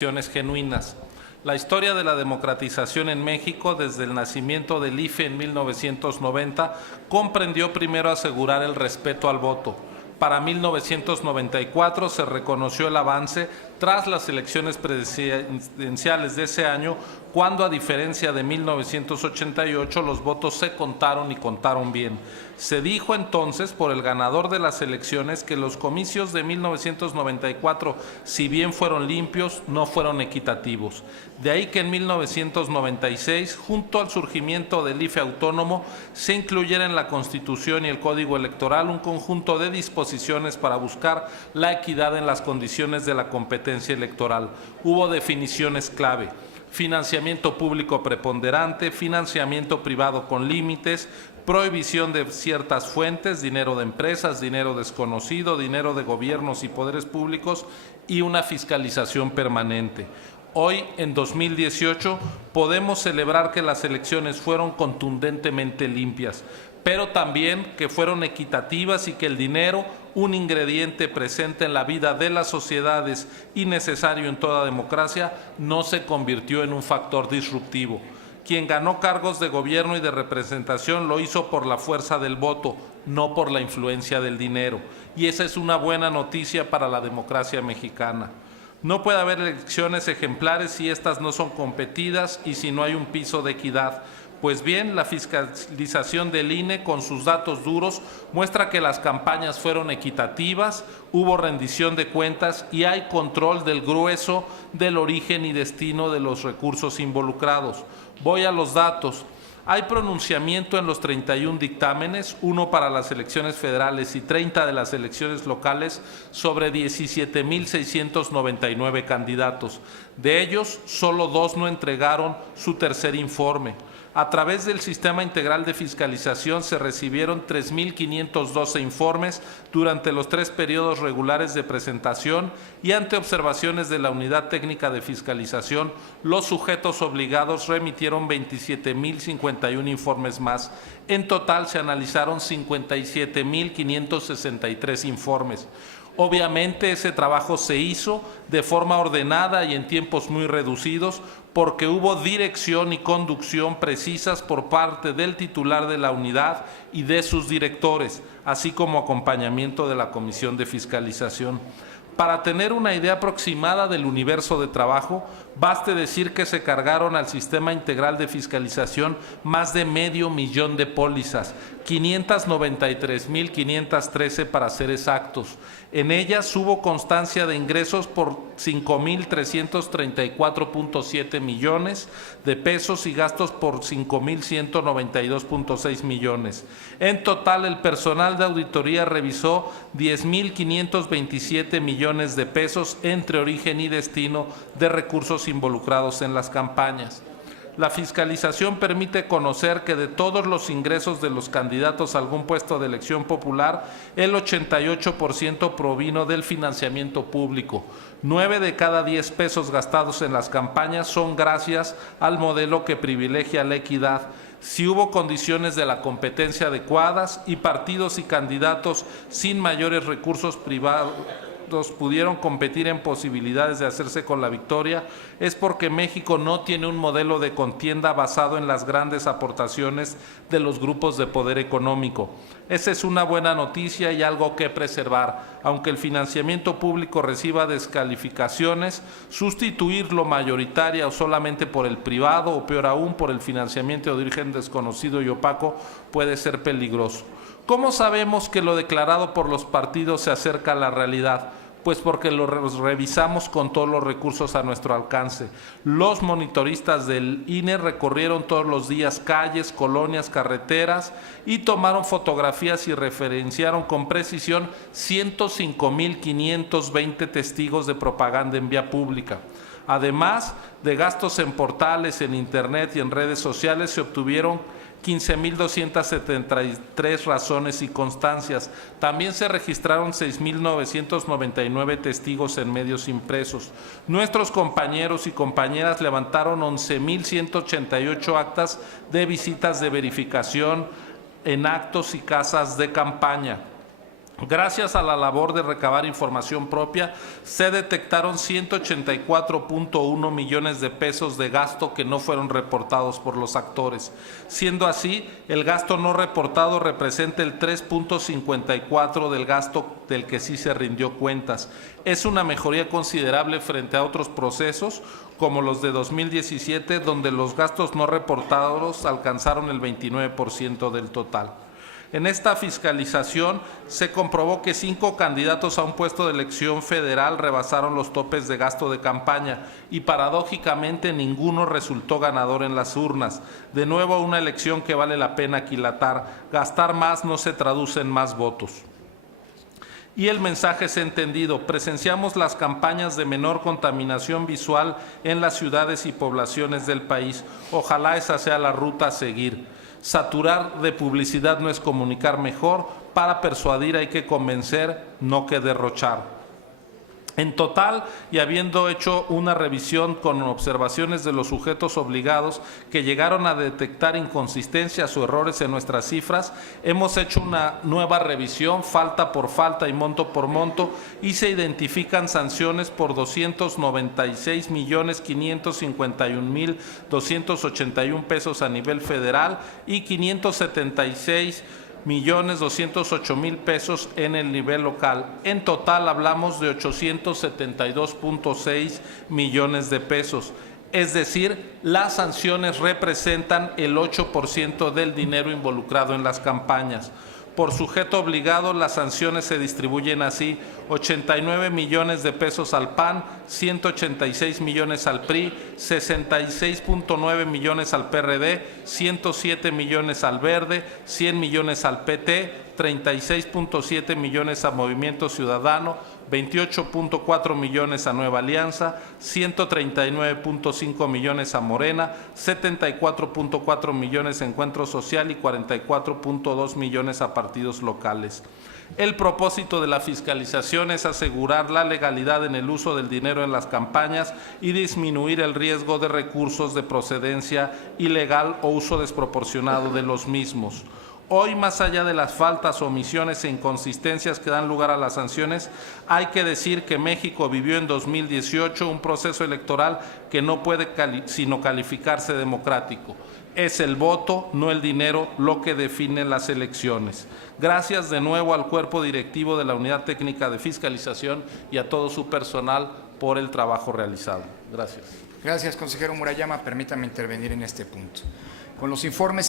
elecciones genuinas. La historia de la democratización en México desde el nacimiento del IFE en 1990 comprendió primero asegurar el respeto al voto. Para 1994 se reconoció el avance tras las elecciones presidenciales de ese año, cuando, a diferencia de 1988, los votos se contaron y contaron bien. Se dijo entonces por el ganador de las elecciones que los comicios de 1994, si bien fueron limpios, no fueron equitativos. De ahí que en 1996, junto al surgimiento del IFE autónomo, se incluyera en la Constitución y el Código Electoral un conjunto de disposiciones para buscar la equidad en las condiciones de la competencia electoral. Hubo definiciones clave: financiamiento público preponderante, financiamiento privado con límites, prohibición de ciertas fuentes, dinero de empresas, dinero desconocido, dinero de gobiernos y poderes públicos, y una fiscalización permanente. Hoy, en 2018, podemos celebrar que las elecciones fueron contundentemente limpias, pero también que fueron equitativas y que el dinero, un ingrediente presente en la vida de las sociedades y necesario en toda democracia, no se convirtió en un factor disruptivo. Quien ganó cargos de gobierno y de representación lo hizo por la fuerza del voto, no por la influencia del dinero. Y esa es una buena noticia para la democracia mexicana. No puede haber elecciones ejemplares si estas no son competidas y si no hay un piso de equidad. Pues bien, la fiscalización del INE, con sus datos duros, muestra que las campañas fueron equitativas, hubo rendición de cuentas y hay control del grueso del origen y destino de los recursos involucrados. Voy a los datos. Hay pronunciamiento en los 31 dictámenes, 1 para las elecciones federales y 30 de las elecciones locales, sobre 17,699 candidatos. De ellos, solo 2 no entregaron su tercer informe. A través del Sistema Integral de Fiscalización se recibieron 3,512 informes durante los 3 periodos regulares de presentación, y ante observaciones de la Unidad Técnica de Fiscalización, los sujetos obligados remitieron 27,051 informes más. En total se analizaron 57,563 informes. Obviamente ese trabajo se hizo de forma ordenada y en tiempos muy reducidos, porque hubo dirección y conducción precisas por parte del titular de la unidad y de sus directores, así como acompañamiento de la Comisión de Fiscalización. Para tener una idea aproximada del universo de trabajo, baste decir que se cargaron al Sistema Integral de Fiscalización más de 500,000 de pólizas, 593,513 para ser exactos. En ellas hubo constancia de ingresos por 5,334,7 millones de pesos y gastos por 5,192,6 millones. En total, el personal de auditoría revisó 10,527 millones de pesos entre origen y destino de recursos involucrados en las campañas. La fiscalización permite conocer que de todos los ingresos de los candidatos a algún puesto de elección popular, el 88% provino del financiamiento público. 9 de cada 10 pesos gastados en las campañas son gracias al modelo que privilegia la equidad. Si hubo condiciones de la competencia adecuadas y partidos y candidatos sin mayores recursos privados pudieron competir en posibilidades de hacerse con la victoria, es porque México no tiene un modelo de contienda basado en las grandes aportaciones de los grupos de poder económico. Esa es una buena noticia y algo que preservar. Aunque el financiamiento público reciba descalificaciones, sustituirlo mayoritaria o solamente por el privado, o peor aún por el financiamiento de origen desconocido y opaco, puede ser peligroso. ¿Cómo sabemos que lo declarado por los partidos se acerca a la realidad? Pues porque lo revisamos con todos los recursos a nuestro alcance. Los monitoristas del INE recorrieron todos los días calles, colonias, carreteras y tomaron fotografías y referenciaron con precisión 105,520 testigos de propaganda en vía pública. Además de gastos en portales, en Internet y en redes sociales, se obtuvieron 15,273 razones y constancias. También se registraron 6,999 testigos en medios impresos. Nuestros compañeros y compañeras levantaron 11,188 actas de visitas de verificación en actos y casas de campaña. Gracias a la labor de recabar información propia, se detectaron 184.1 millones de pesos de gasto que no fueron reportados por los actores. Siendo así, el gasto no reportado representa el 3.54 del gasto del que sí se rindió cuentas. Es una mejoría considerable frente a otros procesos, como los de 2017, donde los gastos no reportados alcanzaron el 29% del total. En esta fiscalización se comprobó que 5 candidatos a un puesto de elección federal rebasaron los topes de gasto de campaña y paradójicamente ninguno resultó ganador en las urnas. De nuevo, una elección que vale la pena aquilatar. Gastar más no se traduce en más votos. Y el mensaje es entendido. Presenciamos las campañas de menor contaminación visual en las ciudades y poblaciones del país. Ojalá esa sea la ruta a seguir. Saturar de publicidad no es comunicar mejor. Para persuadir hay que convencer, no que derrochar. En total, y habiendo hecho una revisión con observaciones de los sujetos obligados que llegaron a detectar inconsistencias o errores en nuestras cifras, hemos hecho una nueva revisión, falta por falta y monto por monto, y se identifican sanciones por 296.551.281 pesos a nivel federal y 576.208.000 pesos en el nivel local. En total hablamos de 872.6 millones de pesos. Es decir, las sanciones representan el 8% del dinero involucrado en las campañas. Por sujeto obligado, las sanciones se distribuyen así: 89 millones de pesos al PAN, 186 millones al PRI, 66.9 millones al PRD, 107 millones al Verde, 100 millones al PT, 36.7 millones a Movimiento Ciudadano, 28.4 millones a Nueva Alianza, 139.5 millones a Morena, 74.4 millones a Encuentro Social y 44.2 millones a partidos locales. El propósito de la fiscalización es asegurar la legalidad en el uso del dinero en las campañas y disminuir el riesgo de recursos de procedencia ilegal o uso desproporcionado de los mismos. Hoy, más allá de las faltas, omisiones e inconsistencias que dan lugar a las sanciones, hay que decir que México vivió en 2018 un proceso electoral que no puede sino calificarse democrático. Es el voto, no el dinero, lo que define las elecciones. Gracias de nuevo al cuerpo directivo de la Unidad Técnica de Fiscalización y a todo su personal por el trabajo realizado. Gracias. Gracias, consejero Murayama. Permítame intervenir en este punto. Con los informes